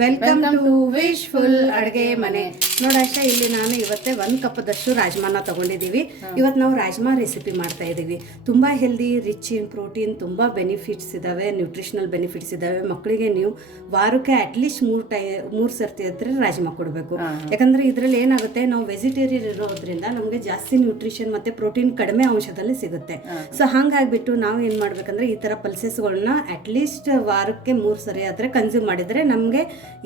Welcome to wishful ಅಡುಗೆ ಮನೆ. ನೋಡಾಶ ಇಲ್ಲಿ ನಾನು ಇವತ್ತೇ 1 ಕಪ್ದಷ್ಟು ರಾಜ್ಮಾನ ತಗೊಂಡಿದ್ದೀವಿ. ಇವತ್ತು ನಾವು ರಾಜ್ಮಾ ರೆಸಿಪಿ ಮಾಡ್ತಾ ಇದ್ದೀವಿ. ತುಂಬ ಹೆಲ್ದಿ, ರಿಚ್ ಇನ್ ಪ್ರೋಟೀನ್, ತುಂಬ ಬೆನಿಫಿಟ್ಸ್ ಇದ್ದಾವೆ, ನ್ಯೂಟ್ರಿಷನಲ್ ಬೆನಿಫಿಟ್ಸ್ ಇದ್ದಾವೆ. ಮಕ್ಕಳಿಗೆ ನೀವು ವಾರಕ್ಕೆ ಅಟ್ಲೀಸ್ಟ್ 3 ಸರ್ತಿ ಆದರೆ ರಾಜ್ಮಾ ಕೊಡಬೇಕು. ಯಾಕಂದರೆ ಇದರಲ್ಲಿ ಏನಾಗುತ್ತೆ, ನಾವು ವೆಜಿಟೇರಿಯನ್ ಇರೋದ್ರಿಂದ ನಮಗೆ ಜಾಸ್ತಿ ನ್ಯೂಟ್ರಿಷನ್ ಮತ್ತು ಪ್ರೋಟೀನ್ ಕಡಿಮೆ ಅಂಶದಲ್ಲಿ ಸಿಗುತ್ತೆ. ಸೊ ಹಾಗಾಗಿಬಿಟ್ಟು ನಾವು ಏನು ಮಾಡಬೇಕಂದ್ರೆ ಈ ಥರ ಪಲ್ಸಸ್ಗಳನ್ನ ಅಟ್ಲೀಸ್ಟ್ ವಾರಕ್ಕೆ 3 ಸರಿ ಆದರೆ ಕನ್ಸ್ಯೂಮ್ ಮಾಡಿದರೆ ನಮಗೆ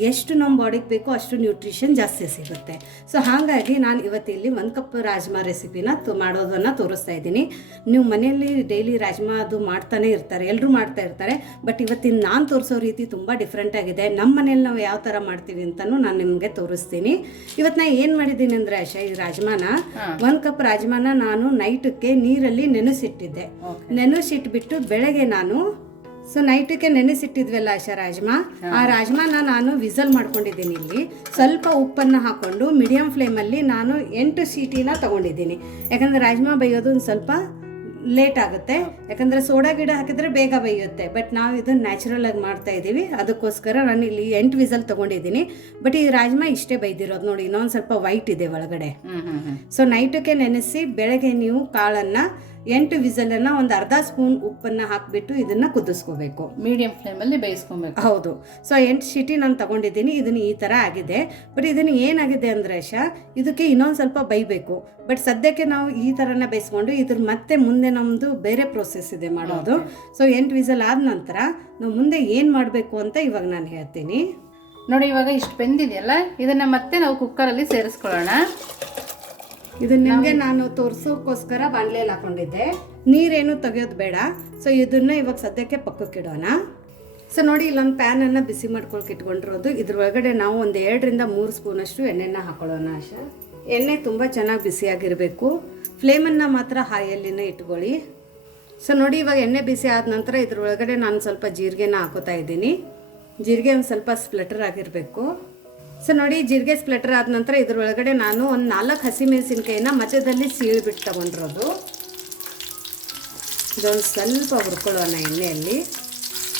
ಎಷ್ಟು ನಮ್ಮ ಬಾಡಿಗೆ ಬೇಕೋ ಅಷ್ಟು ನ್ಯೂಟ್ರಿಷನ್ ಜಾಸ್ತಿ ಸಿಗುತ್ತೆ. ಸೊ ಹಾಗಾಗಿ ನಾನು ಇವತ್ತಿಲ್ಲಿ 1 ಕಪ್ ರಾಜ್ಮಾ ರೆಸಿಪಿನ ಮಾಡೋದನ್ನು ತೋರಿಸ್ತಾ ಇದ್ದೀನಿ. ನೀವು ಮನೆಯಲ್ಲಿ ಡೈಲಿ ರಾಜ್ಮಾ ಅದು ಮಾಡ್ತಾನೆ ಇರ್ತಾರೆ, ಎಲ್ಲರೂ ಮಾಡ್ತಾ ಇರ್ತಾರೆ. ಬಟ್ ಇವತ್ತಿನ ನಾನು ತೋರಿಸೋ ರೀತಿ ತುಂಬ ಡಿಫ್ರೆಂಟ್ ಆಗಿದೆ. ನಮ್ಮ ಮನೇಲಿ ನಾವು ಯಾವ ಥರ ಮಾಡ್ತೀವಿ ಅಂತಲೂ ನಾನು ನಿಮಗೆ ತೋರಿಸ್ತೀನಿ. ಇವತ್ತು ನಾನು ಏನು ಮಾಡಿದ್ದೀನಿ ಅಂದರೆ ಈ ರಾಜ್ಮಾನ 1 ಕಪ್ ರಾಜ್ಮಾನ ನಾನು ನೈಟಕ್ಕೆ ನೀರಲ್ಲಿ ನೆನೆಸಿಟ್ಟಿದ್ದೆ. ನೆನೆಸಿಟ್ಬಿಟ್ಟು ಬೆಳಗ್ಗೆ ನಾನು ನೈಟಕ್ಕೆ ನೆನೆಸಿಟ್ಟಿದ್ವಲ್ಲ ರಾಜ್ಮಾ, ಆ ರಾಜ್ಮಾನ ನಾನು ವಿಸಲ್ ಮಾಡ್ಕೊಂಡಿದ್ದೀನಿ. ಇಲ್ಲಿ ಸ್ವಲ್ಪ ಉಪ್ಪನ್ನು ಹಾಕ್ಕೊಂಡು ಮೀಡಿಯಂ ಫ್ಲೇಮಲ್ಲಿ ನಾನು 8 ಸೀಟಿನ ತೊಗೊಂಡಿದ್ದೀನಿ. ಯಾಕಂದರೆ ರಾಜ್ಮಾ ಬೇಯೋದು ಒಂದು ಸ್ವಲ್ಪ ಲೇಟ್ ಆಗುತ್ತೆ, ಯಾಕಂದರೆ ಸೋಡಾ ಗಿಡ ಹಾಕಿದ್ರೆ ಬೇಗ ಬೇಯುತ್ತೆ. ಬಟ್ ನಾವು ಇದನ್ನು ನ್ಯಾಚುರಲ್ ಆಗಿ ಮಾಡ್ತಾ ಇದ್ದೀವಿ, ಅದಕ್ಕೋಸ್ಕರ ನಾನು ಇಲ್ಲಿ 8 ವಿಸಲ್ ತೊಗೊಂಡಿದ್ದೀನಿ. ಬಟ್ ಈ ರಾಜ್ಮಾ ಇಷ್ಟೇ ಬೈದಿರೋದು ನೋಡಿ, ಇನ್ನೊಂದು ಸ್ವಲ್ಪ ವೈಟ್ ಇದೆ ಒಳಗಡೆ. ಸೊ ನೈಟಕ್ಕೆ ನೆನೆಸಿ ಬೆಳಗ್ಗೆ ನೀವು ಕಾಳನ್ನು 8 ವಿಸಲನ್ನು ಒಂದು ಅರ್ಧ ಸ್ಪೂನ್ ಉಪ್ಪನ್ನು ಹಾಕಿಬಿಟ್ಟು ಇದನ್ನು ಕುದಿಸ್ಕೋಬೇಕು, ಮೀಡಿಯಂ ಫ್ಲೇಮಲ್ಲಿ ಬೇಯಿಸ್ಕೊಬೇಕು. ಹೌದು. ಸೊ 8 ಸೀಟಿ ನಾನು ತಗೊಂಡಿದ್ದೀನಿ. ಇದನ್ನು ಈ ಥರ ಆಗಿದೆ. ಬಟ್ ಇದನ್ನು ಏನಾಗಿದೆ ಅಂದರೆ ಇದಕ್ಕೆ ಇನ್ನೊಂದು ಸ್ವಲ್ಪ ಬೇಯಬೇಕು. ಬಟ್ ಸದ್ಯಕ್ಕೆ ನಾವು ಈ ಥರನೇ ಬೇಯಿಸ್ಕೊಂಡು ಇದ್ರ ಮತ್ತೆ ಮುಂದೆ ನಮ್ಮದು ಬೇರೆ ಪ್ರೋಸೆಸ್ ಇದೆ ಮಾಡೋದು. ಸೊ 8 ವಿಸಲ್ ಆದ ನಂತರ ನಾವು ಮುಂದೆ ಏನು ಮಾಡಬೇಕು ಅಂತ ಇವಾಗ ನಾನು ಹೇಳ್ತೀನಿ ನೋಡಿ. ಇವಾಗ ಇಷ್ಟು ಬೆಂದಿದೆಯಲ್ಲ, ಇದನ್ನು ಮತ್ತೆ ನಾವು ಕುಕ್ಕರಲ್ಲಿ ಸೇರಿಸ್ಕೊಳ್ಳೋಣ. ಇದು ನಿಮಗೆ ನಾನು ತೋರಿಸೋಕ್ಕೋಸ್ಕರ ಬಾಣಲೆಯಲ್ಲಿ ಹಾಕೊಂಡಿದ್ದೆ, ನೀರೇನು ತೆಗೆಯೋದು ಬೇಡ. ಸೊ ಇದನ್ನ ಇವಾಗ ಸದ್ಯಕ್ಕೆ ಪಕ್ಕಕ್ಕಿಡೋಣ. ಸೊ ನೋಡಿ, ಇಲ್ಲೊಂದು ಪ್ಯಾನನ್ನು ಬಿಸಿ ಮಾಡ್ಕೊಳಕ್ಕೆ ಇಟ್ಕೊಂಡಿರೋದು. ಇದ್ರೊಳಗಡೆ ನಾವು ಒಂದು 2 ರಿಂದ 3 ಸ್ಪೂನಷ್ಟು ಎಣ್ಣೆನ ಹಾಕೊಳ್ಳೋಣ. ಎಣ್ಣೆ ತುಂಬ ಚೆನ್ನಾಗಿ ಬಿಸಿಯಾಗಿರಬೇಕು. ಫ್ಲೇಮನ್ನು ಮಾತ್ರ ಹಾಯಲ್ಲಿನೇ ಇಟ್ಕೊಳ್ಳಿ. ಸೊ ನೋಡಿ, ಇವಾಗ ಎಣ್ಣೆ ಬಿಸಿ ಆದ ನಂತರ ಇದ್ರೊಳಗಡೆ ನಾನು ಸ್ವಲ್ಪ ಜೀರಿಗೆನ ಹಾಕೋತಾ ಇದ್ದೀನಿ. ಜೀರಿಗೆ ಒಂದು ಸ್ವಲ್ಪ ಸ್ಪ್ಲಟರ್ ಆಗಿರಬೇಕು. ಸೊ ನೋಡಿ, ಜೀರಿಗೆ ಸ್ಪ್ಲಟರ್ ಆದ ನಂತರ ಇದ್ರೊಳಗಡೆ ನಾನು ಒಂದು 4 ಹಸಿಮೆಣಸಿನ್ಕಾಯಿನ ಮಧ್ಯದಲ್ಲಿ ಸೀಳ್ಬಿಟ್ಟು ತೊಗೊಂಡಿರೋದು. ಇದೊಂದು ಸ್ವಲ್ಪ ಹುರ್ಕೊಳ್ಳೋಣ ಎಣ್ಣೆಯಲ್ಲಿ.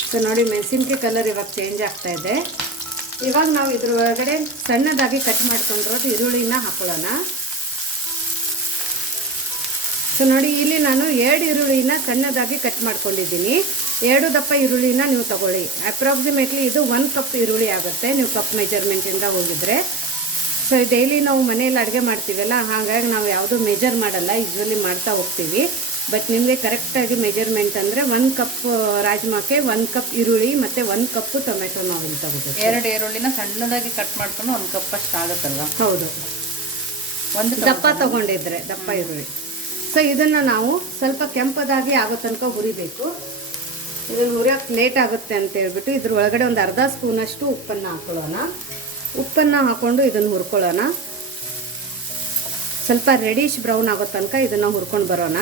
ಸೊ ನೋಡಿ, ಮೆಣಸಿನ್ಕಾಯಿ ಕಲರ್ ಇವಾಗ ಚೇಂಜ್ ಆಗ್ತಾ ಇದೆ. ಇವಾಗ ನಾವು ಇದ್ರೊಳಗಡೆ ಸಣ್ಣದಾಗಿ ಕಟ್ ಮಾಡ್ಕೊಂಡಿರೋದು ಈರುಳ್ಳಿನ ಹಾಕೊಳ್ಳೋಣ. ಸೊ ನೋಡಿ, ಇಲ್ಲಿ ನಾನು 2 ಈರುಳ್ಳಿನ ಸಣ್ಣದಾಗಿ ಕಟ್ ಮಾಡ್ಕೊಂಡಿದ್ದೀನಿ. 2 ದಪ್ಪ ಈರುಳ್ಳಿನ ನೀವು ತಗೊಳ್ಳಿ. ಅಪ್ರಾಕ್ಸಿಮೇಟ್ಲಿ ಇದು 1 ಕಪ್ ಈರುಳ್ಳಿ ಆಗುತ್ತೆ, ನೀವು ಕಪ್ ಮೆಜರ್ಮೆಂಟಿಂದ ಹೋಗಿದ್ರೆ. ಸೊ ಡೈಲಿ ನಾವು ಮನೆಯಲ್ಲಿ ಅಡುಗೆ ಮಾಡ್ತೀವಲ್ಲ, ಹಾಗಾಗಿ ನಾವು ಯಾವುದೂ ಮೆಜರ್ ಮಾಡಲ್ಲ, ಯೂಶ್ವಲಿ ಮಾಡ್ತಾ ಹೋಗ್ತೀವಿ. ಬಟ್ ನಿಮಗೆ ಕರೆಕ್ಟಾಗಿ ಮೆಜರ್ಮೆಂಟ್ ಅಂದರೆ 1 ಕಪ್ ರಾಜ್ಮಾಕ್ಕೆ 1 ಕಪ್ ಈರುಳ್ಳಿ ಮತ್ತು 1 ಕಪ್ ಟೊಮೆಟೊ ನಾವು ಇಲ್ಲಿ ತಗೋಬೇಕು. 2 ಈರುಳ್ಳಿನ ಸಣ್ಣದಾಗಿ ಕಟ್ ಮಾಡ್ಕೊಂಡು 1 ಕಪ್ ಅಷ್ಟು ಆಗುತ್ತಲ್ವ? ಹೌದು, ದಪ್ಪ ತಗೊಂಡಿದ್ರೆ ದಪ್ಪ ಈರುಳ್ಳಿ. ಸೊ ಇದನ್ನು ನಾವು ಸ್ವಲ್ಪ ಕೆಂಪದಾಗಿ ಆಗೋ ತನಕ ಹುರಿಬೇಕು. ಇದನ್ನು ಹುರಿಯೋಕೆ ಲೇಟ್ ಆಗುತ್ತೆ ಅಂತ ಹೇಳ್ಬಿಟ್ಟು ಇದ್ರ ಒಳಗಡೆ ಒಂದು ಅರ್ಧ ಸ್ಪೂನಷ್ಟು ಉಪ್ಪನ್ನು ಹಾಕೊಳ್ಳೋಣ. ಉಪ್ಪನ್ನು ಹಾಕ್ಕೊಂಡು ಇದನ್ನು ಹುರ್ಕೊಳ್ಳೋಣ. ಸ್ವಲ್ಪ ರೆಡಿಶ್ ಬ್ರೌನ್ ಆಗೋ ತನಕ ಇದನ್ನು ಹುರ್ಕೊಂಡು ಬರೋಣ.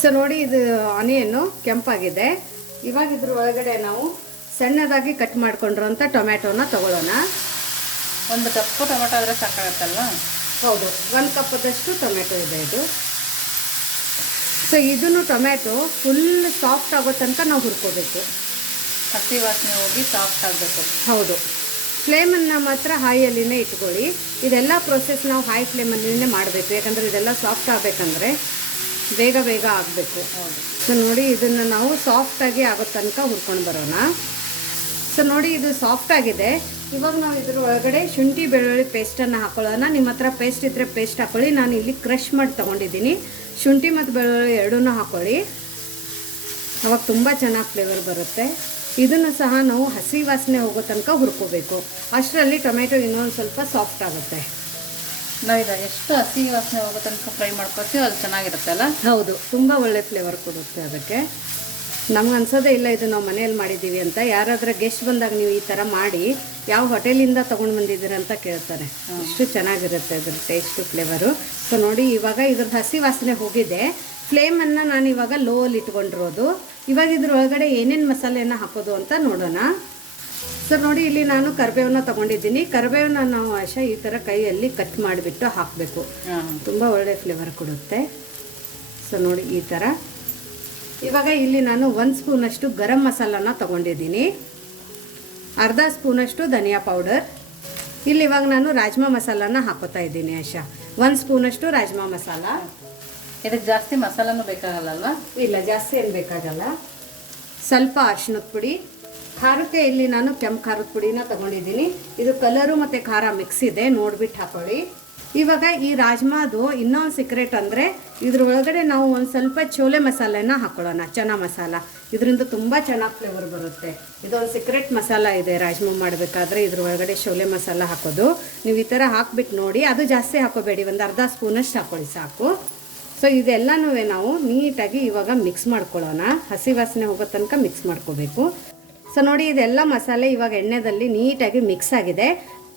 ಸೊ ನೋಡಿ, ಇದು ಆನಿಯನ್ನು ಕೆಂಪಾಗಿದೆ. ಇವಾಗ ಇದ್ರ ಒಳಗಡೆ ನಾವು ಸಣ್ಣದಾಗಿ ಕಟ್ ಮಾಡ್ಕೊಂಡಿರೋಂಥ ಟೊಮ್ಯಾಟೋನ ತೊಗೊಳ್ಳೋಣ. 1 ಕಪ್ ಟೊಮೆಟೊ ಆದರೆ ಸಾಕಾಗತ್ತಲ್ವ? ಹೌದು, 1 ಕಪ್ದಷ್ಟು ಟೊಮೆಟೊ ಇದೆ ಇದು. ಸೊ ಇದನ್ನು ಟೊಮ್ಯಾಟೊ ಫುಲ್ ಸಾಫ್ಟ್ ಆಗೋ ತನಕ ನಾವು ಹುರ್ಕೋಬೇಕು. ಹಸಿ ವಾಸನೆ ಹೋಗಿ ಸಾಫ್ಟ್ ಆಗಬೇಕು. ಹೌದು, ಫ್ಲೇಮನ್ನು ಮಾತ್ರ ಹಾಯಲ್ಲಿನೇ ಇಟ್ಕೊಳ್ಳಿ. ಇದೆಲ್ಲ ಪ್ರೊಸೆಸ್ ನಾವು ಹೈ ಫ್ಲೇಮಲ್ಲಿನೇ ಮಾಡಬೇಕು, ಯಾಕಂದರೆ ಇದೆಲ್ಲ ಸಾಫ್ಟ್ ಆಗಬೇಕಂದ್ರೆ ಬೇಗ ಬೇಗ ಆಗಬೇಕು. ಹೌದು. ಸೊ ನೋಡಿ, ಇದನ್ನು ನಾವು ಸಾಫ್ಟಾಗಿ ಆಗೋ ತನಕ ಹುರ್ಕೊಂಡು ಬರೋಣ. ಸೊ ನೋಡಿ, ಇದು ಸಾಫ್ಟ್ ಆಗಿದೆ. ಇವಾಗ ನಾವು ಇದ್ರ ಒಳಗಡೆ ಶುಂಠಿ ಬೆಳ್ಳುಳ್ಳಿ ಪೇಸ್ಟನ್ನು ಹಾಕೊಳ್ಳೋಣ. ನಿಮ್ಮ ಹತ್ರ ಪೇಸ್ಟ್ ಇದ್ದರೆ ಪೇಸ್ಟ್ ಹಾಕೊಳ್ಳಿ. ನಾನು ಇಲ್ಲಿ ಕ್ರಷ್ ಮಾಡಿ ತೊಗೊಂಡಿದ್ದೀನಿ. ಶುಂಠಿ ಮತ್ತು ಬೆಳ್ಳುಳ್ಳಿ ಎರಡನ್ನೂ ಹಾಕೊಳ್ಳಿ, ಅವಾಗ ತುಂಬ ಚೆನ್ನಾಗಿ ಫ್ಲೇವರ್ ಬರುತ್ತೆ. ಇದನ್ನು ಸಹ ನಾವು ಹಸಿ ವಾಸನೆ ಹೋಗೋ ತನಕ ಹುರ್ಕೋಬೇಕು. ಅಷ್ಟರಲ್ಲಿ ಟೊಮೆಟೊ ಇನ್ನೊಂದು ಸ್ವಲ್ಪ ಸಾಫ್ಟ್ ಆಗುತ್ತೆ. ನಾವೀಗ ಎಷ್ಟು ಹಸಿ ವಾಸನೆ ಹೋಗೋ ತನಕ ಫ್ರೈ ಮಾಡ್ಕೊತೀವಿ ಅದು ಚೆನ್ನಾಗಿರುತ್ತೆ ಅಲ್ಲ? ಹೌದು, ತುಂಬ ಒಳ್ಳೆ ಫ್ಲೇವರ್ ಕೊಡುತ್ತೆ. ಅದಕ್ಕೆ ನಮ್ಗೆ ಅನ್ಸೋದೇ ಇಲ್ಲ ಇದು ನಾವು ಮನೆಯಲ್ಲಿ ಮಾಡಿದ್ದೀವಿ ಅಂತ. ಯಾರಾದರೂ ಗೆಸ್ಟ್ ಬಂದಾಗ ನೀವು ಈ ಥರ ಮಾಡಿ ಯಾವ ಹೋಟೆಲಿಂದ ತೊಗೊಂಡು ಬಂದಿದ್ದೀರ ಅಂತ ಕೇಳ್ತಾರೆ. ಅಷ್ಟು ಚೆನ್ನಾಗಿರುತ್ತೆ ಅದ್ರ ಟೇಸ್ಟು, ಫ್ಲೇವರು. ಸೊ ನೋಡಿ, ಇವಾಗ ಇದ್ರದ್ದು ಹಸಿ ವಾಸನೆ ಹೋಗಿದೆ. ಫ್ಲೇಮನ್ನು ನಾನು ಇವಾಗ ಲೋಲ್ಲಿ ಇಟ್ಕೊಂಡಿರೋದು. ಇವಾಗ ಇದ್ರ ಒಳಗಡೆ ಏನೇನು ಮಸಾಲೆನ ಹಾಕೋದು ಅಂತ ನೋಡೋಣ. ಸೊ ನೋಡಿ, ಇಲ್ಲಿ ನಾನು ಕರಿಬೇವನ್ನ ತೊಗೊಂಡಿದ್ದೀನಿ. ಕರಿಬೇವನ್ನ ನಾವು ಈ ಥರ ಕೈಯಲ್ಲಿ ಕಟ್ ಮಾಡಿಬಿಟ್ಟು ಹಾಕಬೇಕು, ತುಂಬ ಒಳ್ಳೆ ಫ್ಲೇವರ್ ಕೊಡುತ್ತೆ. ಸೊ ನೋಡಿ, ಈ ಥರ. ಇವಾಗ ಇಲ್ಲಿ ನಾನು 1 ಸ್ಪೂನಷ್ಟು ಗರಂ ಮಸಾಲಾನ ತೊಗೊಂಡಿದ್ದೀನಿ. ಅರ್ಧ ಸ್ಪೂನಷ್ಟು ಧನಿಯಾ ಪೌಡರ್. ಇಲ್ಲಿ ಇವಾಗ ನಾನು ರಾಜ್ಮಾ ಮಸಾಲಾನ ಹಾಕೋತಾ ಇದ್ದೀನಿ ಆಶಾ. 1 ಸ್ಪೂನಷ್ಟು ರಾಜ್ಮಾ ಮಸಾಲ. ಇದಕ್ಕೆ ಜಾಸ್ತಿ ಮಸಾಲನೂ ಬೇಕಾಗಲ್ಲಲ್ವಾ? ಇಲ್ಲ, ಜಾಸ್ತಿ ಏನು ಬೇಕಾಗಲ್ಲ. ಸ್ವಲ್ಪ ಅರಿಶಿಣದ ಪುಡಿ. ಖಾರಕ್ಕೆ ಇಲ್ಲಿ ನಾನು ಕೆಂಪು ಖಾರದ ಪುಡಿನ ತಗೊಂಡಿದ್ದೀನಿ. ಇದು ಕಲರು ಮತ್ತು ಖಾರ ಮಿಕ್ಸ್ ಇದೆ, ನೋಡ್ಬಿಟ್ಟು ಹಾಕೊಳ್ಳಿ. ಇವಾಗ ಈ ರಾಜ್ಮಾದು ಇನ್ನೊಂದು ಸೀಕ್ರೆಟ್ ಅಂದರೆ ಇದ್ರ ಒಳಗಡೆ ನಾವು ಒಂದು ಸ್ವಲ್ಪ ಚೋಲೆ ಮಸಾಲೆನ ಹಾಕೊಳ್ಳೋಣ, ಚನಾ ಮಸಾಲ. ಇದರಿಂದ ತುಂಬ ಚೆನ್ನಾಗಿ ಫ್ಲೇವರ್ ಬರುತ್ತೆ. ಇದೊಂದು ಸೀಕ್ರೆಟ್ ಮಸಾಲ ಇದೆ ರಾಜ್ಮಾ ಮಾಡಬೇಕಾದ್ರೆ, ಇದ್ರ ಒಳಗಡೆ ಚೋಲೆ ಮಸಾಲ ಹಾಕೋದು. ನೀವು ಈ ಥರ ಹಾಕ್ಬಿಟ್ಟು ನೋಡಿ. ಅದು ಜಾಸ್ತಿ ಹಾಕೋಬೇಡಿ, ಒಂದು ಅರ್ಧ ಸ್ಪೂನಷ್ಟು ಹಾಕೊಳ್ಳಿ ಸಾಕು. ಸೊ ಇದೆಲ್ಲನೂ ನಾವು ನೀಟಾಗಿ ಇವಾಗ ಮಿಕ್ಸ್ ಮಾಡ್ಕೊಳ್ಳೋಣ. ಹಸಿ ವಾಸನೆ ಹೋಗೋ ತನಕ ಮಿಕ್ಸ್ ಮಾಡ್ಕೋಬೇಕು. ಸೊ ನೋಡಿ, ಇದೆಲ್ಲ ಮಸಾಲೆ ಇವಾಗ ಎಣ್ಣೆದಲ್ಲಿ ನೀಟಾಗಿ ಮಿಕ್ಸ್ ಆಗಿದೆ.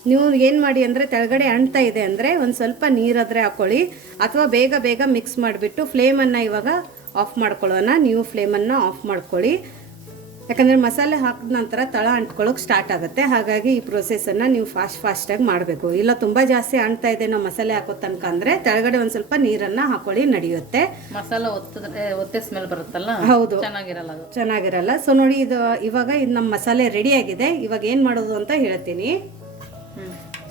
ನೀವು ಏನು ಮಾಡಿ ಅಂದರೆ ಕೆಳಗಡೆ ಅಂಟ್ತಾ ಇದೆ ಅಂದರೆ ಒಂದು ಸ್ವಲ್ಪ ನೀರಾದರೆ ಹಾಕ್ಕೊಳ್ಳಿ, ಅಥವಾ ಬೇಗ ಮಿಕ್ಸ್ ಮಾಡಿಬಿಟ್ಟು ಫ್ಲೇಮನ್ನು ಇವಾಗ ಆಫ್ ಮಾಡ್ಕೊಳ್ಳೋಣ. ನೀವು ಫ್ಲೇಮನ್ನು ಆಫ್ ಮಾಡ್ಕೊಳ್ಳಿ, ಯಾಕಂದರೆ ಮಸಾಲೆ ಹಾಕಿದ ನಂತರ ತಳ ಅಂಟ್ಕೊಳ್ಳೋಕೆ ಸ್ಟಾರ್ಟ್ ಆಗುತ್ತೆ. ಹಾಗಾಗಿ ಈ ಪ್ರೊಸೆಸನ್ನು ನೀವು ಫಾಸ್ಟಾಗಿ ಮಾಡಬೇಕು. ಇಲ್ಲ ತುಂಬ ಜಾಸ್ತಿ ಅಂಟ್ತಾ ಇದೆ ನಾವು ಮಸಾಲೆ ಹಾಕೋ ತನಕ ಅಂದರೆ ಕೆಳಗಡೆ ಒಂದು ಸ್ವಲ್ಪ ನೀರನ್ನು ಹಾಕೊಳ್ಳಿ, ನಡೆಯುತ್ತೆ. ಮಸಾಲ ಒತ್ತೆ ಸ್ಮೆಲ್ ಬರುತ್ತಲ್ಲ, ಹೌದು, ಚೆನ್ನಾಗಿರಲ್ಲ. ಸೊ ನೋಡಿ, ಇವಾಗ ಇದು ನಮ್ಮ ಮಸಾಲೆ ರೆಡಿಯಾಗಿದೆ. ಇವಾಗ ಏನು ಮಾಡೋದು ಅಂತ ಹೇಳ್ತೀನಿ.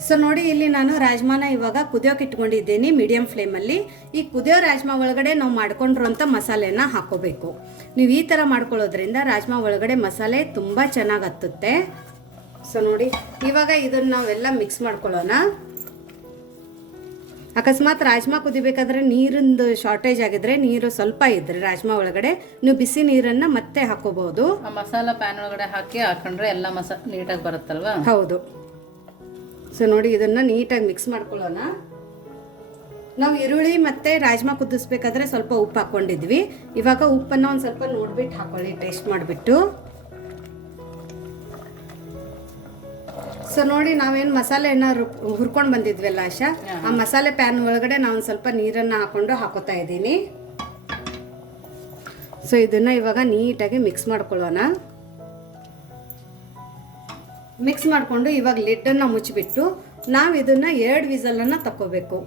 ಸೊ ನೋಡಿ, ಇಲ್ಲಿ ನಾನು ರಾಜ್ಮಾನ ಇವಾಗ ಕುದಿಯೋಕೆ ಇಟ್ಕೊಂಡಿದ್ದೀನಿ ಮೀಡಿಯಂ ಫ್ಲೇಮಲ್ಲಿ. ಈ ಕುದಿಯೋ ರಾಜ್ಮಾ ಒಳಗಡೆ ನಾವು ಮಾಡ್ಕೊಂಡಿರೋಂಥ ಮಸಾಲೆನ ಹಾಕೋಬೇಕು. ನೀವು ಈ ಥರ ಮಾಡ್ಕೊಳ್ಳೋದ್ರಿಂದ ರಾಜ್ಮಾ ಒಳಗಡೆ ಮಸಾಲೆ ತುಂಬ ಚೆನ್ನಾಗಿ ಹತ್ತುತ್ತೆ. ಸೊ ನೋಡಿ, ಇವಾಗ ಇದನ್ನು ನಾವೆಲ್ಲ ಮಿಕ್ಸ್ ಮಾಡ್ಕೊಳ್ಳೋಣ. ಅಕಸ್ಮಾತ್ ರಾಜ್ಮಾ ಕುದಿಬೇಕಾದ್ರೆ ನೀರಿಂದು ಶಾರ್ಟೇಜ್ ಆಗಿದ್ರೆ, ನೀರು ಸ್ವಲ್ಪ ಇದ್ರೆ ರಾಜ್ಮಾ ಒಳಗಡೆ, ನೀವು ಬಿಸಿ ನೀರನ್ನು ಮತ್ತೆ ಹಾಕೋಬಹುದು. ಮಸಾಲ ಪ್ಯಾನ್ ಒಳಗಡೆ ಹಾಕೊಂಡ್ರೆ ಎಲ್ಲ ನೀಟಾಗಿ ಬರುತ್ತಲ್ವಾ? ಹೌದು. ಸೊ ನೋಡಿ, ಇದನ್ನು ನೀಟಾಗಿ ಮಿಕ್ಸ್ ಮಾಡ್ಕೊಳ್ಳೋಣ. ನಾವು ಈರುಳ್ಳಿ ಮತ್ತು ರಾಜ್ಮಾ ಕುದಿಸ್ಬೇಕಾದ್ರೆ ಸ್ವಲ್ಪ ಉಪ್ಪು ಹಾಕ್ಕೊಂಡಿದ್ವಿ. ಇವಾಗ ಉಪ್ಪನ್ನು ಒಂದು ಸ್ವಲ್ಪ ನೋಡ್ಬಿಟ್ಟು ಹಾಕೊಳ್ಳಿ, ಟೇಸ್ಟ್ ಮಾಡಿಬಿಟ್ಟು. ಸೊ ನೋಡಿ, ನಾವೇನು ಮಸಾಲೆಯನ್ನು ಹುರ್ಕೊಂಡು ಬಂದಿದ್ವಲ್ಲ ಆಶಾ, ಆ ಮಸಾಲೆ ಪ್ಯಾನ್ ಒಳಗಡೆ ನಾನು ಒಂದು ಸ್ವಲ್ಪ ನೀರನ್ನು ಹಾಕೋತಾ ಇದ್ದೀನಿ. ಸೊ ಇದನ್ನು ಇವಾಗ ನೀಟಾಗಿ ಮಿಕ್ಸ್ ಮಾಡ್ಕೊಳ್ಳೋಣ. ಮಿಕ್ಸ್ ಮಾಡಿಕೊಂಡು ಇವಾಗ ಲಿಡ್ಡನ್ನು ಮುಚ್ಚಿಬಿಟ್ಟು ನಾವು ಇದನ್ನು 2 ವಿಸಲನ್ನು ತಗೋಬೇಕು.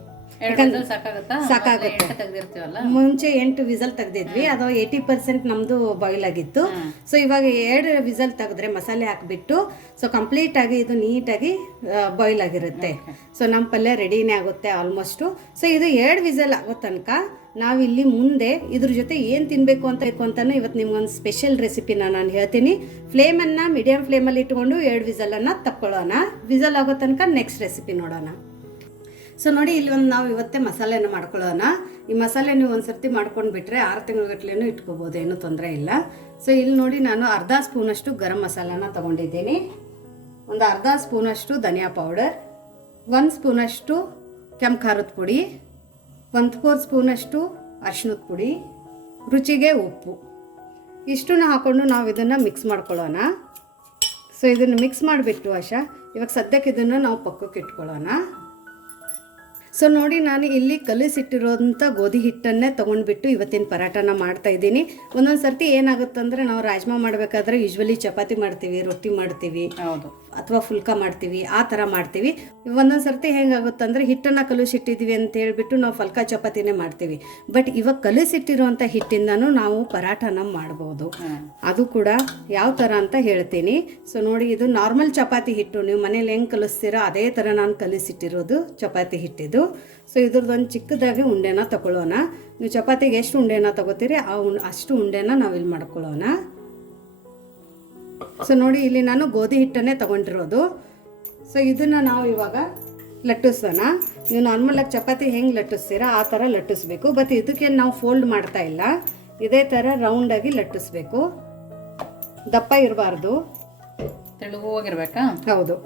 ಸಾಕಾಗುತ್ತೆ. ಮುಂಚೆ 8 ವಿಸಲ್ ತೆಗ್ದಿದ್ವಿ, ಅದು 80% ನಮ್ದು ಬಾಯ್ಲ್ ಆಗಿತ್ತು. ಸೊ ಇವಾಗ 2 ವಿಸಲ್ ತೆಗೆದ್ರೆ ಮಸಾಲೆ ಹಾಕ್ಬಿಟ್ಟು, ಸೊ ಕಂಪ್ಲೀಟ್ ಆಗಿ ಇದು ನೀಟಾಗಿ ಬಾಯ್ಲ್ ಆಗಿರುತ್ತೆ. ಸೊ ನಮ್ಮ ಪಲ್ಯ ರೆಡಿನೇ ಆಗುತ್ತೆ ಆಲ್ಮೋಸ್ಟು. ಸೊ ಇದು 2 ವಿಸಲ್ ಆಗೋ ತನಕ ನಾವಿಲ್ಲಿ ಮುಂದೆ ಇದ್ರ ಜೊತೆ ಏನು ತಿನ್ನಬೇಕು ಅಂತಾನು ಇವತ್ತು ನಿಮ್ಗೊಂದು ಸ್ಪೆಷಲ್ ರೆಸಿಪಿನ ನಾನು ಹೇಳ್ತೀನಿ. ಫ್ಲೇಮನ್ನು ಮೀಡಿಯಂ ಫ್ಲೇಮಲ್ಲಿ ಇಟ್ಕೊಂಡು 2 ವಿಸಲನ್ನು ತಕ್ಕೊಳ್ಳೋಣ. ವಿಸಲ್ ಆಗೋ ತನಕ ನೆಕ್ಸ್ಟ್ ರೆಸಿಪಿ ನೋಡೋಣ. ಸೊ ನೋಡಿ, ಇಲ್ಲಿ ನಾವು ಇವತ್ತೇ ಮಸಾಲೆನ ಮಾಡ್ಕೊಳ್ಳೋಣ. ಈ ಮಸಾಲೆ ನೀವು ಒಂದು ಸರ್ತಿ ಮಾಡ್ಕೊಂಡು ಬಿಟ್ಟರೆ 6 ತಿಂಗಳಗಟ್ಲೆನೂ ಇಟ್ಕೋಬೋದು, ಏನೂ ತೊಂದರೆ ಇಲ್ಲ. ಸೊ ಇಲ್ಲಿ ನೋಡಿ, ನಾನು ಅರ್ಧ ಸ್ಪೂನಷ್ಟು ಗರಂ ಮಸಾಲಾನ ತೊಗೊಂಡಿದ್ದೀನಿ, ಒಂದು ಅರ್ಧ ಸ್ಪೂನಷ್ಟು ಧನಿಯಾ ಪೌಡರ್, 1 ಸ್ಪೂನಷ್ಟು ಕೆಂಪು ಖಾರದ ಪುಡಿ, 1/4 ಸ್ಪೂನಷ್ಟು ಅರಿಶಿಣದ ಪುಡಿ, ರುಚಿಗೆ ಉಪ್ಪು. ಇಷ್ಟನ್ನು ಹಾಕ್ಕೊಂಡು ನಾವು ಇದನ್ನು ಮಿಕ್ಸ್ ಮಾಡ್ಕೊಳ್ಳೋಣ. ಸೊ ಇದನ್ನು ಮಿಕ್ಸ್ ಮಾಡಿಬಿಟ್ಟು ಆಶಾ, ಇವಾಗ ಸದ್ಯಕ್ಕೆ ಇದನ್ನು ನಾವು ಪಕ್ಕಕ್ಕೆ ಇಟ್ಕೊಳ್ಳೋಣ. ಸೊ ನೋಡಿ, ನಾನು ಇಲ್ಲಿ ಕಲಿಸಿಟ್ಟಿರೋಂಥ ಗೋಧಿ ಹಿಟ್ಟನ್ನೇ ತೊಗೊಂಡ್ಬಿಟ್ಟು ಇವತ್ತಿನ ಪರಾಟನ ಮಾಡ್ತಾ ಇದ್ದೀನಿ. ಒಂದೊಂದು ಸರ್ತಿ ಏನಾಗುತ್ತಂದರೆ, ನಾವು ರಾಜ್ಮಾ ಮಾಡಬೇಕಾದ್ರೆ ಯೂಶ್ವಲಿ ಚಪಾತಿ ಮಾಡ್ತೀವಿ, ರೊಟ್ಟಿ ಮಾಡ್ತೀವಿ, ಹೌದು, ಅಥವಾ ಫುಲ್ಕ ಮಾಡ್ತೀವಿ, ಆ ಥರ ಮಾಡ್ತೀವಿ. ಒಂದೊಂದು ಸರ್ತಿ ಹೆಂಗಾಗುತ್ತಂದರೆ, ಹಿಟ್ಟನ್ನು ಕಲಿಸಿಟ್ಟಿದ್ದೀವಿ ಅಂತ ಹೇಳ್ಬಿಟ್ಟು ನಾವು ಫಲ್ಕ ಚಪಾತಿನೇ ಮಾಡ್ತೀವಿ. ಬಟ್ ಇವಾಗ ಕಲಿಸಿಟ್ಟಿರೋಂಥ ಹಿಟ್ಟಿಂದನೂ ನಾವು ಪರಾಟನ ಮಾಡ್ಬೋದು. ಅದು ಕೂಡ ಯಾವ ಥರ ಅಂತ ಹೇಳ್ತೀನಿ. ಸೊ ನೋಡಿ, ಇದು ನಾರ್ಮಲ್ ಚಪಾತಿ ಹಿಟ್ಟು, ನೀವು ಮನೇಲಿ ಹೆಂಗೆ ಕಲಿಸ್ತೀರೋ ಅದೇ ಥರ ನಾನು ಕಲಿಸಿಟ್ಟಿರೋದು ಚಪಾತಿ ಹಿಟ್ಟಿದು. ಸೊ ಇದ್ರದ್ದೊಂದು ಚಿಕ್ಕದಾಗಿ ಉಂಡೆನ ತಗೊಳ್ಳೋಣ. ನೀವು ಚಪಾತಿಗೆ ಎಷ್ಟು ಉಂಡೆನ ತಗೋತೀರಿ ಅಷ್ಟು ಉಂಡೆನ ನಾವಿಲ್ಲಿ ಮಾಡ್ಕೊಳ್ಳೋಣ. ಸೊ ನೋಡಿ, ಇಲ್ಲಿ ನಾನು ಗೋಧಿ ಹಿಟ್ಟನ್ನೇ ತೊಗೊಂಡಿರೋದು. ಸೊ ಇದನ್ನು ನಾವು ಇವಾಗ ಲಟ್ಟಿಸೋಣ. ನೀವು ನಾರ್ಮಲಾಗಿ ಚಪಾತಿ ಹೆಂಗೆ ಲಟ್ಟಿಸ್ತೀರಾ ಆ ಥರ ಲಟ್ಟಿಸ್ಬೇಕು. ಬಟ್ ಇದಕ್ಕೆ ನಾವು ಫೋಲ್ಡ್ ಮಾಡ್ತಾ ಇಲ್ಲ, ಇದೇ ಥರ ರೌಂಡಾಗಿ ಲಟ್ಟಿಸ್ಬೇಕು. ದಪ್ಪ ಇರಬಾರ್ದು, ತೆಳುವಾಗಿರ್ಬೇಕಾ? ಹೌದು.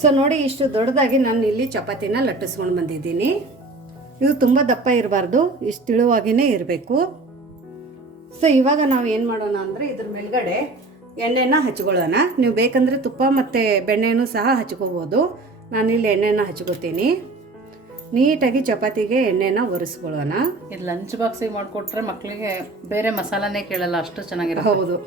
ಸೊ ನೋಡಿ, ಇಷ್ಟು ದೊಡ್ಡದಾಗಿ ನಾನು ಇಲ್ಲಿ ಚಪಾತಿನ ಲಟ್ಟಿಸ್ಕೊಂಡು ಬಂದಿದ್ದೀನಿ. ಇದು ತುಂಬ ದಪ್ಪ ಇರಬಾರ್ದು, ಇಷ್ಟು ತಿಳುವಾಗಿಯೇ ಇರಬೇಕು. ಸೊ ಇವಾಗ ನಾವು ಏನು ಮಾಡೋಣ ಅಂದರೆ, ಇದ್ರ ಮೇಲ್ಗಡೆ ಎಣ್ಣೆನ ಹಚ್ಕೊಳ್ಳೋಣ. ನೀವು ಬೇಕಂದರೆ ತುಪ್ಪ ಮತ್ತು ಬೆಣ್ಣೆನೂ ಸಹ ಹಚ್ಕೋಬೋದು. ನಾನಿಲ್ಲಿ ಎಣ್ಣೆನ ಹಚ್ಕೋತೀನಿ. ನೀಟಾಗಿ ಚಪಾತಿಗೆ ಎಣ್ಣೆನ ಒರೆಸ್ಕೊಳ್ಳೋಣ. ಇದು ಲಂಚ್ ಬಾಕ್ಸಿಗೆ ಮಾಡಿಕೊಟ್ರೆ ಮಕ್ಕಳಿಗೆ ಬೇರೆ ಮಸಾಲಾನೇ ಕೇಳಲ್ಲ, ಅಷ್ಟು ಚೆನ್ನಾಗಿರುತ್ತೆ. ಹೌದು.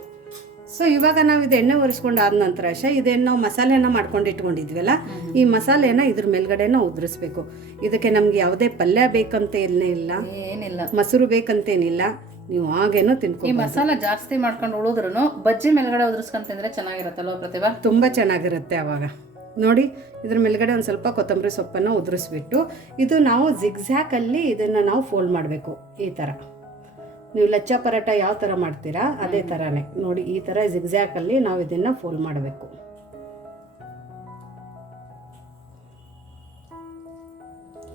ಸೊ ಇವಾಗ ನಾವು ಇದು ಎಣ್ಣೆ ಒರೆಸ್ಕೊಂಡು ಆದ ನಂತರ ಅಷ್ಟೇ ಇದೇನು ನಾವು ಮಸಾಲೆನ ಮಾಡ್ಕೊಂಡು ಇಟ್ಕೊಂಡಿದ್ವಲ್ಲ ಈ ಮಸಾಲೆನ ಇದ್ರ ಮೇಲ್ಗಡೆನ ಉದುರಿಸ್ಬೇಕು. ಇದಕ್ಕೆ ನಮ್ಗೆ ಯಾವುದೇ ಪಲ್ಯ ಬೇಕಂತ ಏನಿಲ್ಲ, ಏನಿಲ್ಲ, ಮೊಸರು ಬೇಕಂತೇನಿಲ್ಲ, ನೀವು ಹಾಗೇನೋ ತಿನ್ಕೊ. ಈ ಮಸಾಲ ಜಾಸ್ತಿ ಮಾಡ್ಕೊಂಡು ಉಳಿದ್ರು ಬಜ್ಜಿ ಮೇಲ್ಗಡೆ ಉದುರಿಸ್ಕೊಂಡ್ ತಿಂದ್ರೆ ಚೆನ್ನಾಗಿರತ್ತಲ್ವ ಪ್ರತಿಭಾ? ತುಂಬ ಚೆನ್ನಾಗಿರುತ್ತೆ ಅವಾಗ. ನೋಡಿ ಇದ್ರ ಮೇಲ್ಗಡೆ ಒಂದು ಸ್ವಲ್ಪ ಕೊತ್ತಂಬರಿ ಸೊಪ್ಪನ್ನು ಉದುರಿಸ್ಬಿಟ್ಟು ಇದು ನಾವು ಜಿಗ್ಜ್ಯಾಕಲ್ಲಿ ಇದನ್ನು ನಾವು ಫೋಲ್ಡ್ ಮಾಡಬೇಕು. ಈ ಥರ ನೀವು ಲಚ್ಚಾ ಪರಾಟ ಯಾವ ಥರ ಮಾಡ್ತೀರಾ ಅದೇ ಥರನೇ ನೋಡಿ, ಈ ಥರ ಜಿಗ್ಜ್ಯಾಕಲ್ಲಿ ನಾವು ಇದನ್ನು ಫೋಲ್ಡ್ ಮಾಡಬೇಕು.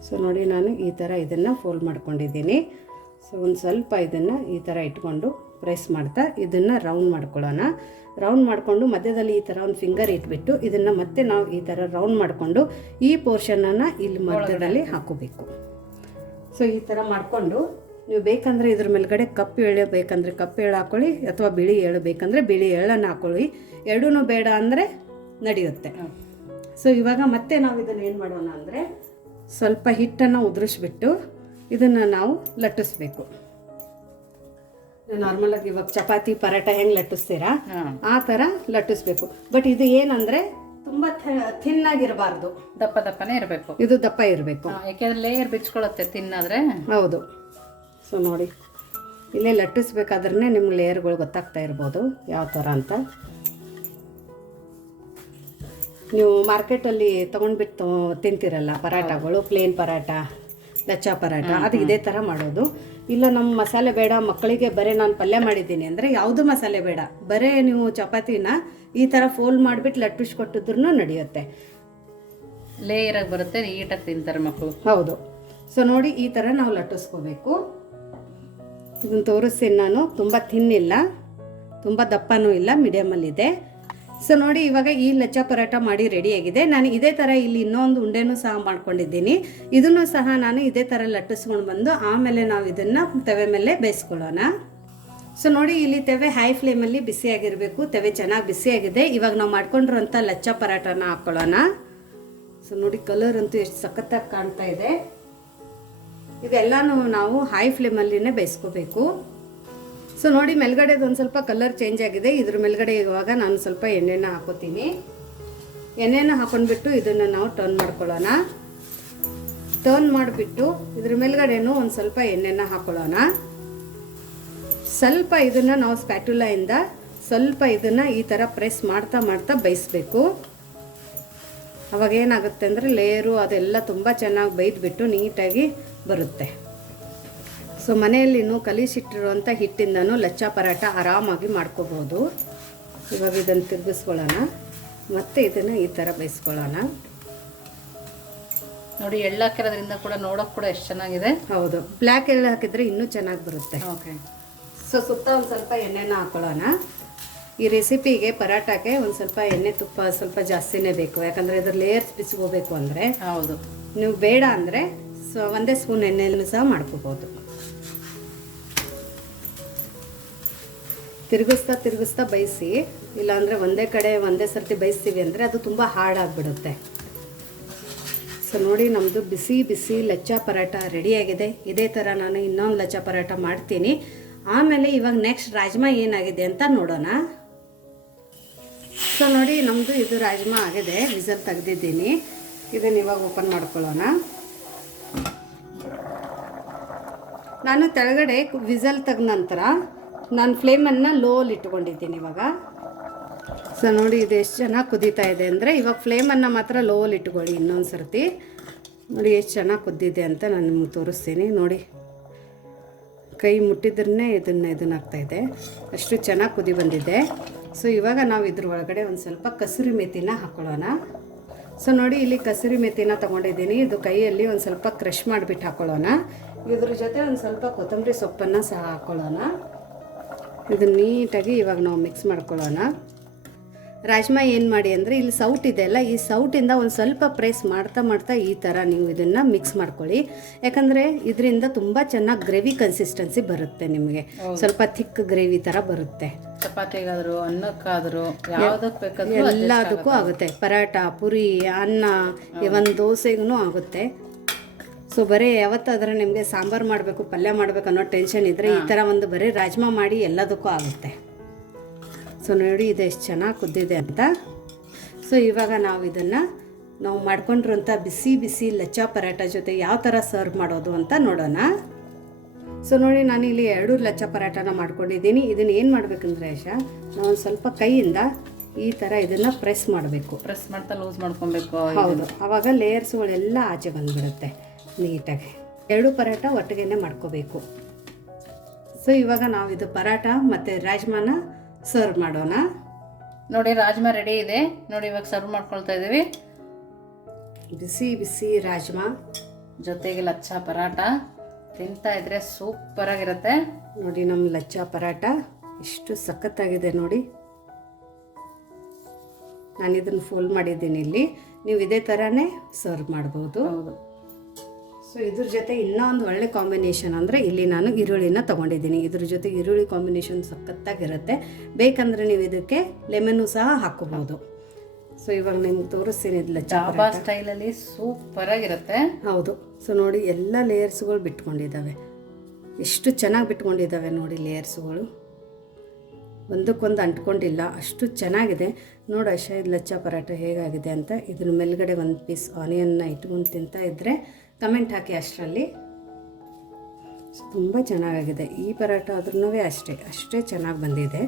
ಸೊ ನೋಡಿ ನಾನು ಈ ಥರ ಇದನ್ನು ಫೋಲ್ಡ್ ಮಾಡ್ಕೊಂಡಿದ್ದೀನಿ. ಸೊ ಒಂದು ಸ್ವಲ್ಪ ಇದನ್ನು ಈ ಥರ ಇಟ್ಕೊಂಡು ಪ್ರೆಸ್ ಮಾಡ್ತಾ ಇದನ್ನು ರೌಂಡ್ ಮಾಡ್ಕೊಳ್ಳೋಣ. ರೌಂಡ್ ಮಾಡಿಕೊಂಡು ಮಧ್ಯದಲ್ಲಿ ಈ ಥರ ಒಂದು ಫಿಂಗರ್ ಇಟ್ಬಿಟ್ಟು ಇದನ್ನು ಮತ್ತೆ ನಾವು ಈ ಥರ ರೌಂಡ್ ಮಾಡಿಕೊಂಡು ಈ ಪೋರ್ಷನನ್ನು ಇಲ್ಲಿ ಮಧ್ಯದಲ್ಲಿ ಹಾಕೋಬೇಕು. ಸೊ ಈ ಥರ ಮಾಡಿಕೊಂಡು ನೀವು ಬೇಕಂದರೆ ಇದ್ರ ಮೇಲ್ಗಡೆ ಕಪ್ಪು ಎಳ್ಳು ಬೇಕಂದರೆ ಕಪ್ಪು ಎಳ್ಳು ಹಾಕ್ಕೊಳ್ಳಿ, ಅಥವಾ ಬಿಳಿ ಎಳ್ಳು ಬೇಕಂದರೆ ಬಿಳಿ ಎಳ್ಳನ್ನು ಹಾಕ್ಕೊಳ್ಳಿ. ಎರಡೂ ಬೇಡ ಅಂದರೆ ನಡೆಯುತ್ತೆ. ಸೊ ಇವಾಗ ಮತ್ತೆ ನಾವು ಇದನ್ನು ಏನು ಮಾಡೋಣ ಅಂದರೆ ಸ್ವಲ್ಪ ಹಿಟ್ಟನ್ನು ಉದುರಿಸ್ಬಿಟ್ಟು ಇದನ್ನು ನಾವು ಲಟ್ಟಿಸ್ಬೇಕು. ನಾರ್ಮಲಾಗಿ ಇವಾಗ ಚಪಾತಿ ಪರಾಟ ಹೆಂಗೆ ಲಟ್ಟಿಸ್ತೀರಾ ಆ ಥರ ಲಟ್ಟಿಸ್ಬೇಕು. ಬಟ್ ಇದು ಏನಂದರೆ ತುಂಬ ಥಿನ್ನಾಗಿರಬಾರ್ದು, ದಪ್ಪ ದಪ್ಪನೇ ಇರಬೇಕು. ಇದು ದಪ್ಪ ಇರಬೇಕು, ಯಾಕೆಂದ್ರೆ ಲೇಯರ್ ಬಿಚ್ಕೊಳ್ಳುತ್ತೆ ತಿನ್ನಾದ್ರೆ. ಹೌದು. ಸೊ ನೋಡಿ ಇಲ್ಲೇ ಲಟ್ಟಿಸ್ಬೇಕಾದ್ರೆ ನಿಮ್ಗೆ ಲೇಯರ್ಗಳು ಗೊತ್ತಾಗ್ತಾ ಇರ್ಬೋದು ಯಾವ ಥರ ಅಂತ. ನೀವು ಮಾರ್ಕೆಟಲ್ಲಿ ತೊಗೊಂಡ್ಬಿಟ್ಟು ತಿಂತೀರಲ್ಲ ಪರಾಟಗಳು, ಪ್ಲೇನ್ ಪರಾಟ, ಲಚ್ಚಾ ಪರಾಟ, ಅದು ಇದೇ ಥರ ಮಾಡೋದು. ಇಲ್ಲ ನಮ್ಮ ಮಸಾಲೆ ಬೇಡ ಮಕ್ಕಳಿಗೆ, ಬರೀ ನಾನು ಪಲ್ಯ ಮಾಡಿದ್ದೀನಿ ಅಂದರೆ ಯಾವುದು ಮಸಾಲೆ ಬೇಡ, ಬರೀ ನೀವು ಚಪಾತಿನ ಈ ಥರ ಫೋಲ್ಡ್ ಮಾಡಿಬಿಟ್ಟು ಲಟ್ಟಿಸ್ಕೊಟ್ಟಿದ್ರು ನಡೆಯುತ್ತೆ. ಲೇಯರಾಗಿ ಬರುತ್ತೆ, ನೀಟಾಗಿ ತಿಂತಾರೆ ಮಕ್ಕಳು. ಹೌದು. ಸೊ ನೋಡಿ ಈ ಥರ ನಾವು ಲಟ್ಟಿಸ್ಕೋಬೇಕು. ಇದನ್ನು ತೋರಿಸ್ತೀನಿ ನಾನು, ತುಂಬ ಥಿನ್ನಿಲ್ಲ ತುಂಬ ದಪ್ಪನೂ ಇಲ್ಲ, ಮೀಡಿಯಮಲ್ಲಿದೆ. ಸೊ ನೋಡಿ ಇವಾಗ ಈ ಲಚ್ಚಾ ಪರಾಟ ಮಾಡಿ ರೆಡಿಯಾಗಿದೆ. ನಾನು ಇದೇ ಥರ ಇಲ್ಲಿ ಇನ್ನೊಂದು ಉಂಡೆನೂ ಸಹ ಮಾಡ್ಕೊಂಡಿದ್ದೀನಿ. ಇದನ್ನು ಸಹ ನಾನು ಇದೇ ಥರ ಲಟ್ಟಿಸ್ಕೊಂಡು ಬಂದು ಆಮೇಲೆ ನಾವು ಇದನ್ನು ತವೆ ಮೇಲೆ ಬೇಯಿಸ್ಕೊಳ್ಳೋಣ. ಸೊ ನೋಡಿ ಇಲ್ಲಿ ತವೆ ಹೈ ಫ್ಲೇಮಲ್ಲಿ ಬಿಸಿಯಾಗಿರಬೇಕು. ತವೆ ಚೆನ್ನಾಗಿ ಬಿಸಿಯಾಗಿದೆ. ಇವಾಗ ನಾವು ಮಾಡ್ಕೊಂಡಿರೋಂಥ ಲಚ್ಚಾ ಪರಾಟನ ಹಾಕ್ಕೊಳ್ಳೋಣ. ಸೊ ನೋಡಿ ಕಲರ್ ಅಂತೂ ಎಷ್ಟು ಸಖತ್ತಾಗಿ ಕಾಣ್ತಾ ಇದೆ. ಇದೆಲ್ಲನೂ ನಾವು ಹೈ ಫ್ಲೇಮಲ್ಲಿನೇ ಬೇಯಿಸ್ಕೋಬೇಕು. ಸೊ ನೋಡಿ ಮೇಲ್ಗಡೆದು ಒಂದು ಸ್ವಲ್ಪ ಕಲರ್ ಚೇಂಜ್ ಆಗಿದೆ. ಇದ್ರ ಮೇಲ್ಗಡೆ ಇವಾಗ ನಾನು ಸ್ವಲ್ಪ ಎಣ್ಣೆನ ಹಾಕೋತೀನಿ. ಎಣ್ಣೆನ ಹಾಕೊಂಡ್ಬಿಟ್ಟು ಇದನ್ನು ನಾವು ಟರ್ನ್ ಮಾಡ್ಕೊಳ್ಳೋಣ. ಟರ್ನ್ ಮಾಡಿಬಿಟ್ಟು ಇದ್ರ ಮೇಲ್ಗಡೆನೂ ಒಂದು ಸ್ವಲ್ಪ ಎಣ್ಣೆನ ಹಾಕೊಳ್ಳೋಣ. ಸ್ವಲ್ಪ ಇದನ್ನು ನಾವು ಸ್ಪ್ಯಾಟುಲಾಯಿಂದ ಸ್ವಲ್ಪ ಇದನ್ನು ಈ ಥರ ಪ್ರೆಸ್ ಮಾಡ್ತಾ ಮಾಡ್ತಾ ಬೇಯಿಸ್ಬೇಕು. ಅವಾಗ ಏನಾಗುತ್ತೆ ಅಂದರೆ ಲೇಯರು ಅದೆಲ್ಲ ತುಂಬ ಚೆನ್ನಾಗಿ ಬೇಯ್ದುಬಿಟ್ಟು ನೀಟಾಗಿ ಬರುತ್ತೆ. ಸೊ ಮನೆಯಲ್ಲಿ ಕಲಿಸಿಟ್ಟಿರುವಂಥ ಹಿಟ್ಟಿಂದನೂ ಲಚ್ಚಾ ಪರಾಟ ಆರಾಮಾಗಿ ಮಾಡ್ಕೋಬೋದು. ಇವಾಗ ಇದನ್ನು ತಿರುಗಿಸ್ಕೊಳ್ಳೋಣ, ಮತ್ತು ಇದನ್ನು ಈ ಥರ ಬೇಯಿಸ್ಕೊಳ್ಳೋಣ. ನೋಡಿ ಎಳ್ಳು ಹಾಕಿರೋದ್ರಿಂದ ಕೂಡ ನೋಡೋಕೆ ಕೂಡ ಎಷ್ಟು ಚೆನ್ನಾಗಿದೆ. ಹೌದು, ಬ್ಲ್ಯಾಕ್ ಎಳ್ಳು ಹಾಕಿದರೆ ಇನ್ನೂ ಚೆನ್ನಾಗಿ ಬರುತ್ತೆ. ಓಕೆ. ಸೊ ಸುತ್ತ ಒಂದು ಸ್ವಲ್ಪ ಎಣ್ಣೆನ ಹಾಕೊಳ್ಳೋಣ. ಈ ರೆಸಿಪಿಗೆ ಪರಾಟಕ್ಕೆ ಒಂದು ಸ್ವಲ್ಪ ಎಣ್ಣೆ ತುಪ್ಪ ಸ್ವಲ್ಪ ಜಾಸ್ತಿನೇ ಬೇಕು, ಯಾಕಂದರೆ ಇದ್ರ ಲೇಯರ್ಸ್ ಬಿಚ್ಕೋಬೇಕು ಅಂದರೆ. ಹೌದು. ನೀವು ಬೇಡ ಅಂದರೆ ಸೊ ಒಂದೇ ಸ್ಪೂನ್ ಎಣ್ಣೆಯನ್ನು ಸಹ ಮಾಡ್ಕೋಬೋದು. ತಿರುಗಿಸ್ತಾ ಬೇಯಿಸಿ, ಇಲ್ಲಾಂದರೆ ಒಂದೇ ಕಡೆ ಒಂದೇ ಸರ್ತಿ ಬೇಯಿಸ್ತೀವಿ ಅಂದರೆ ಅದು ತುಂಬ ಹಾರ್ಡಾಗಿಬಿಡುತ್ತೆ. ಸೊ ನೋಡಿ ನಮ್ಮದು ಬಿಸಿ ಬಿಸಿ ಲಚ್ಚಾ ಪರಾಟ ರೆಡಿಯಾಗಿದೆ. ಇದೇ ಥರ ನಾನು ಇನ್ನೊಂದು ಲಚ್ಚಾ ಪರಾಟ ಮಾಡ್ತೀನಿ. ಆಮೇಲೆ ಇವಾಗ ನೆಕ್ಸ್ಟ್ ರಾಜ್ಮಾ ಏನಾಗಿದೆ ಅಂತ ನೋಡೋಣ. ಸೊ ನೋಡಿ ನಮ್ಮದು ಇದು ರಾಜ್ಮಾ ಆಗಿದೆ, ವಿಸಲ್ ತೆಗೆದಿದ್ದೀನಿ. ಇದನ್ನು ಇವಾಗ ಓಪನ್ ಮಾಡ್ಕೊಳ್ಳೋಣ. ನಾನು ಕೆಳಗಡೆ ವಿಸಲ್ ತೆಗೆದ ನಂತರ ನಾನು ಫ್ಲೇಮನ್ನು ಲೋಲ್ಲಿ ಇಟ್ಕೊಂಡಿದ್ದೀನಿ ಇವಾಗ. ಸೊ ನೋಡಿ ಇದು ಎಷ್ಟು ಚೆನ್ನಾಗಿ ಕುದೀತಾ ಇದೆ ಅಂದರೆ, ಇವಾಗ ಫ್ಲೇಮನ್ನು ಮಾತ್ರ ಲೋಲ್ಲಿ ಇಟ್ಕೊಳ್ಳಿ. ಇನ್ನೊಂದು ಸರ್ತಿ ನೋಡಿ ಎಷ್ಟು ಚೆನ್ನಾಗಿ ಕುದ್ದಿದೆ ಅಂತ ನಾನು ನಿಮಗೆ ತೋರಿಸ್ತೀನಿ. ನೋಡಿ ಕೈ ಮುಟ್ಟಿದ್ರೇ ಇದನ್ನಾಗ್ತಾಯಿದೆ, ಅಷ್ಟು ಚೆನ್ನಾಗಿ ಕುದಿ ಬಂದಿದೆ. ಸೊ ಇವಾಗ ನಾವು ಇದ್ರ ಒಳಗಡೆ ಒಂದು ಸ್ವಲ್ಪ ಕಸೂರಿ ಮೆಥಿನ ಹಾಕ್ಕೊಳ್ಳೋಣ. ಸೊ ನೋಡಿ ಇಲ್ಲಿ ಕಸೂರಿ ಮೆಥಿನ ತೊಗೊಂಡಿದ್ದೀನಿ. ಇದು ಕೈಯಲ್ಲಿ ಒಂದು ಸ್ವಲ್ಪ ಕ್ರಷ್ ಮಾಡಿಬಿಟ್ಟು ಹಾಕ್ಕೊಳ್ಳೋಣ. ಇದ್ರ ಜೊತೆ ಒಂದು ಸ್ವಲ್ಪ ಕೊತ್ತಂಬರಿ ಸೊಪ್ಪನ್ನು ಸಹ ಹಾಕ್ಕೊಳ್ಳೋಣ. ಇದನ್ನು ನೀಟಾಗಿ ಇವಾಗ ನಾವು ಮಿಕ್ಸ್ ಮಾಡ್ಕೊಳ್ಳೋಣ. ರಾಜ್ಮಾ ಏನು ಮಾಡಿ ಅಂದರೆ ಇಲ್ಲಿ ಸೌಟ್ ಇದೆಯಲ್ಲ, ಈ ಸೌಟಿಂದ ಒಂದು ಸ್ವಲ್ಪ ಪ್ರೆಸ್ ಮಾಡ್ತಾ ಈ ಥರ ನೀವು ಇದನ್ನು ಮಿಕ್ಸ್ ಮಾಡ್ಕೊಳ್ಳಿ. ಯಾಕಂದರೆ ಇದರಿಂದ ತುಂಬ ಚೆನ್ನಾಗಿ ಗ್ರೇವಿ ಕನ್ಸಿಸ್ಟೆನ್ಸಿ ಬರುತ್ತೆ. ನಿಮಗೆ ಸ್ವಲ್ಪ ಥಿಕ್ ಗ್ರೇವಿ ಥರ ಬರುತ್ತೆ. ಚಪಾತಿಗಾದರೂ ಅನ್ನಕ್ಕಾದರೂ ಯಾವುದಕ್ಕೆ ಬೇಕಾದರೂ ಎಲ್ಲದಕ್ಕೂ ಆಗುತ್ತೆ. ಪರಾಟ, ಪುರಿ, ಅನ್ನ, ಒಂದು ದೋಸೆಗೂ ಆಗುತ್ತೆ. ಸೊ ಬರೀ ಯಾವತ್ತಾದ್ರೆ ನಿಮಗೆ ಸಾಂಬಾರು ಮಾಡಬೇಕು, ಪಲ್ಯ ಮಾಡಬೇಕು ಅನ್ನೋ ಟೆನ್ಷನ್ ಇದ್ದರೆ ಈ ಥರ ಒಂದು ಬರೀ ರಾಜ್ಮಾ ಮಾಡಿ ಎಲ್ಲದಕ್ಕೂ ಆಗುತ್ತೆ. ಸೊ ನೋಡಿ ಇದು ಎಷ್ಟು ಚೆನ್ನಾಗಿ ಕುದ್ದಿದೆ ಅಂತ. ಸೊ ಇವಾಗ ನಾವು ಮಾಡ್ಕೊಂಡಿರೋಂಥ ಬಿಸಿ ಬಿಸಿ ಲಚ್ಚಾ ಪರಾಟ ಜೊತೆ ಯಾವ ಥರ ಸರ್ವ್ ಮಾಡೋದು ಅಂತ ನೋಡೋಣ. ಸೊ ನೋಡಿ ನಾನು ಇಲ್ಲಿ 2 ಲಚ್ಚಾ ಪರಾಟನ ಮಾಡ್ಕೊಂಡಿದ್ದೀನಿ. ಇದನ್ನು ಏನು ಮಾಡಬೇಕಂದ್ರೆ ನಾವು ಸ್ವಲ್ಪ ಕೈಯಿಂದ ಈ ಥರ ಇದನ್ನು ಪ್ರೆಸ್ ಮಾಡಬೇಕು. ಪ್ರೆಸ್ ಮಾಡ್ತಾ ಲೂಸ್ ಮಾಡ್ಕೊಬೇಕು. ಹೌದು, ಆವಾಗ ಲೇಯರ್ಸ್ಗಳೆಲ್ಲ ಆಚೆ ಬಂದುಬಿಡುತ್ತೆ ನೀಟಾಗಿ. 2 ಪರಾಟ ಒಟ್ಟಿಗೆ ಮಾಡ್ಕೋಬೇಕು. ಸೊ ಇವಾಗ ನಾವು ಇದು ಪರಾಟ ಮತ್ತು ರಾಜ್ಮಾನ ಸರ್ವ್ ಮಾಡೋಣ. ನೋಡಿ ರಾಜ್ಮಾ ರೆಡಿ ಇದೆ. ನೋಡಿ ಇವಾಗ ಸರ್ವ್ ಮಾಡ್ಕೊಳ್ತಾ ಇದ್ದೀವಿ. ಬಿಸಿ ಬಿಸಿ ರಾಜ್ಮಾ ಜೊತೆಗೆ ಲಚ್ಚಾ ಪರಾಟ ತಿಂತಾ ಇದ್ರೆ ಸೂಪರ್ ಆಗಿರುತ್ತೆ. ನೋಡಿ ನಮ್ಮ ಲಚ್ಚಾ ಪರಾಟ ಎಷ್ಟು ಸಖತ್ತಾಗಿದೆ ನೋಡಿ. ನಾನು ಇದನ್ನು ಫೋಲ್ಡ್ ಮಾಡಿದ್ದೀನಿ ಇಲ್ಲಿ. ನೀವು ಇದೇ ಥರನೇ ಸರ್ವ್ ಮಾಡ್ಬೋದು. ಹೌದು. ಸೊ ಇದ್ರ ಜೊತೆ ಇನ್ನೊಂದು ಒಳ್ಳೆ ಕಾಂಬಿನೇಷನ್ ಅಂದರೆ ಇಲ್ಲಿ ನಾನು ಈರುಳ್ಳಿನ ತೊಗೊಂಡಿದ್ದೀನಿ. ಇದ್ರ ಜೊತೆ ಈರುಳ್ಳಿ ಕಾಂಬಿನೇಷನ್ ಸಖತ್ತಾಗಿರುತ್ತೆ. ಬೇಕಂದರೆ ನೀವು ಇದಕ್ಕೆ ಲೆಮನ್ನು ಸಹ ಹಾಕೋಬಹುದು. ಸೊ ಇವಾಗ ನಿಮ್ಗೆ ತೋರಿಸ್ತೀನಿ ಇದು ಲಚ್ಚಾ ಚಾಬಾ ಸ್ಟೈಲಲ್ಲಿ ಸೂಪರ್ ಆಗಿರುತ್ತೆ. ಹೌದು. ಸೊ ನೋಡಿ ಎಲ್ಲ ಲೇಯರ್ಸ್ಗಳು ಬಿಟ್ಕೊಂಡಿದ್ದಾವೆ. ಎಷ್ಟು ಚೆನ್ನಾಗಿ ಬಿಟ್ಕೊಂಡಿದ್ದಾವೆ ನೋಡಿ ಲೇಯರ್ಸ್ಗಳು. ಒಂದಕ್ಕೊಂದು ಅಂಟ್ಕೊಂಡಿಲ್ಲ, ಅಷ್ಟು ಚೆನ್ನಾಗಿದೆ. ನೋಡಿ ಇದು ಲಚ್ಚಾ ಪರಾಟ ಹೇಗಾಗಿದೆ ಅಂತ. ಇದ್ರ ಮೇಲ್ಗಡೆ ಒಂದು ಪೀಸ್ ಆನಿಯನ್ನ ಇಟ್ಕೊಂಡು ತಿಂತಾ ಇದ್ದರೆ ಕಮೆಂಟ್ ಹಾಕಿ. ಅಷ್ಟರಲ್ಲಿ ತುಂಬ ಚೆನ್ನಾಗಿದೆ. ಈ ಪರಾಟ ಆದ್ರೂ ಅಷ್ಟೇ ಚೆನ್ನಾಗಿ ಬಂದಿದೆ.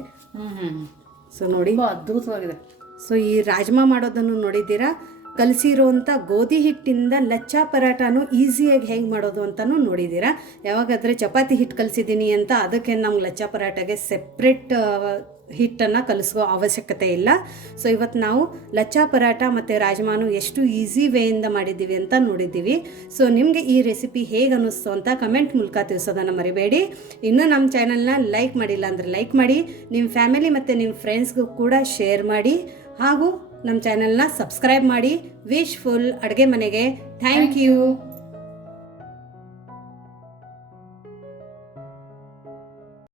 ಸೊ ನೋಡಿ ಅದ್ಭುತವಾಗಿದೆ. ಸೊ ಈ ರಾಜ್ಮಾ ಮಾಡೋದನ್ನು ನೋಡಿದ್ದೀರಾ. ಕಲಸಿರೋಂಥ ಗೋಧಿ ಹಿಟ್ಟಿಂದ ಲಚ್ಚಾ ಪರಾಟನೂ ಈಸಿಯಾಗಿ ಹೆಂಗೆ ಮಾಡೋದು ಅಂತಲೂ ನೋಡಿದ್ದೀರಾ. ಯಾವಾಗಾದರೆ ಚಪಾತಿ ಹಿಟ್ಟು ಕಲಿಸಿದ್ದೀನಿ ಅಂತ ಅದಕ್ಕೆ ನಮ್ಗೆ ಲಚ್ಚಾ ಪರಾಟಗೆ ಸೆಪ್ರೇಟ್ ಹಿಟ್ಟನ್ನು ಕಲಿಸೋ ಅವಶ್ಯಕತೆ ಇಲ್ಲ. ಸೊ ಇವತ್ತು ನಾವು ಲಚ್ಚಾ ಪರಾಟ ಮತ್ತು ರಾಜ್ಮಾನು ಎಷ್ಟು ಈಸಿ ವೇಯಿಂದ ಮಾಡಿದ್ದೀವಿ ಅಂತ ನೋಡಿದ್ದೀವಿ. ಸೊ ನಿಮಗೆ ಈ ರೆಸಿಪಿ ಹೇಗೆ ಅನ್ನಿಸ್ತು ಅಂತ ಕಮೆಂಟ್ ಮೂಲಕ ತಿಳಿಸೋದನ್ನು ಮರಿಬೇಡಿ. ಇನ್ನೂ ನಮ್ಮ ಚಾನಲ್ನ ಲೈಕ್ ಮಾಡಿಲ್ಲ ಅಂದರೆ ಲೈಕ್ ಮಾಡಿ, ನಿಮ್ಮ ಫ್ಯಾಮಿಲಿ ಮತ್ತು ನಿಮ್ಮ ಫ್ರೆಂಡ್ಸ್ಗೂ ಕೂಡ ಶೇರ್ ಮಾಡಿ, ಹಾಗೂ ನಮ್ಮ ಚಾನಲ್ನ ಸಬ್ಸ್ಕ್ರೈಬ್ ಮಾಡಿ. ವಿಶ್ಫುಲ್ ಅಡುಗೆ ಮನೆಗೆ ಥ್ಯಾಂಕ್ ಯು.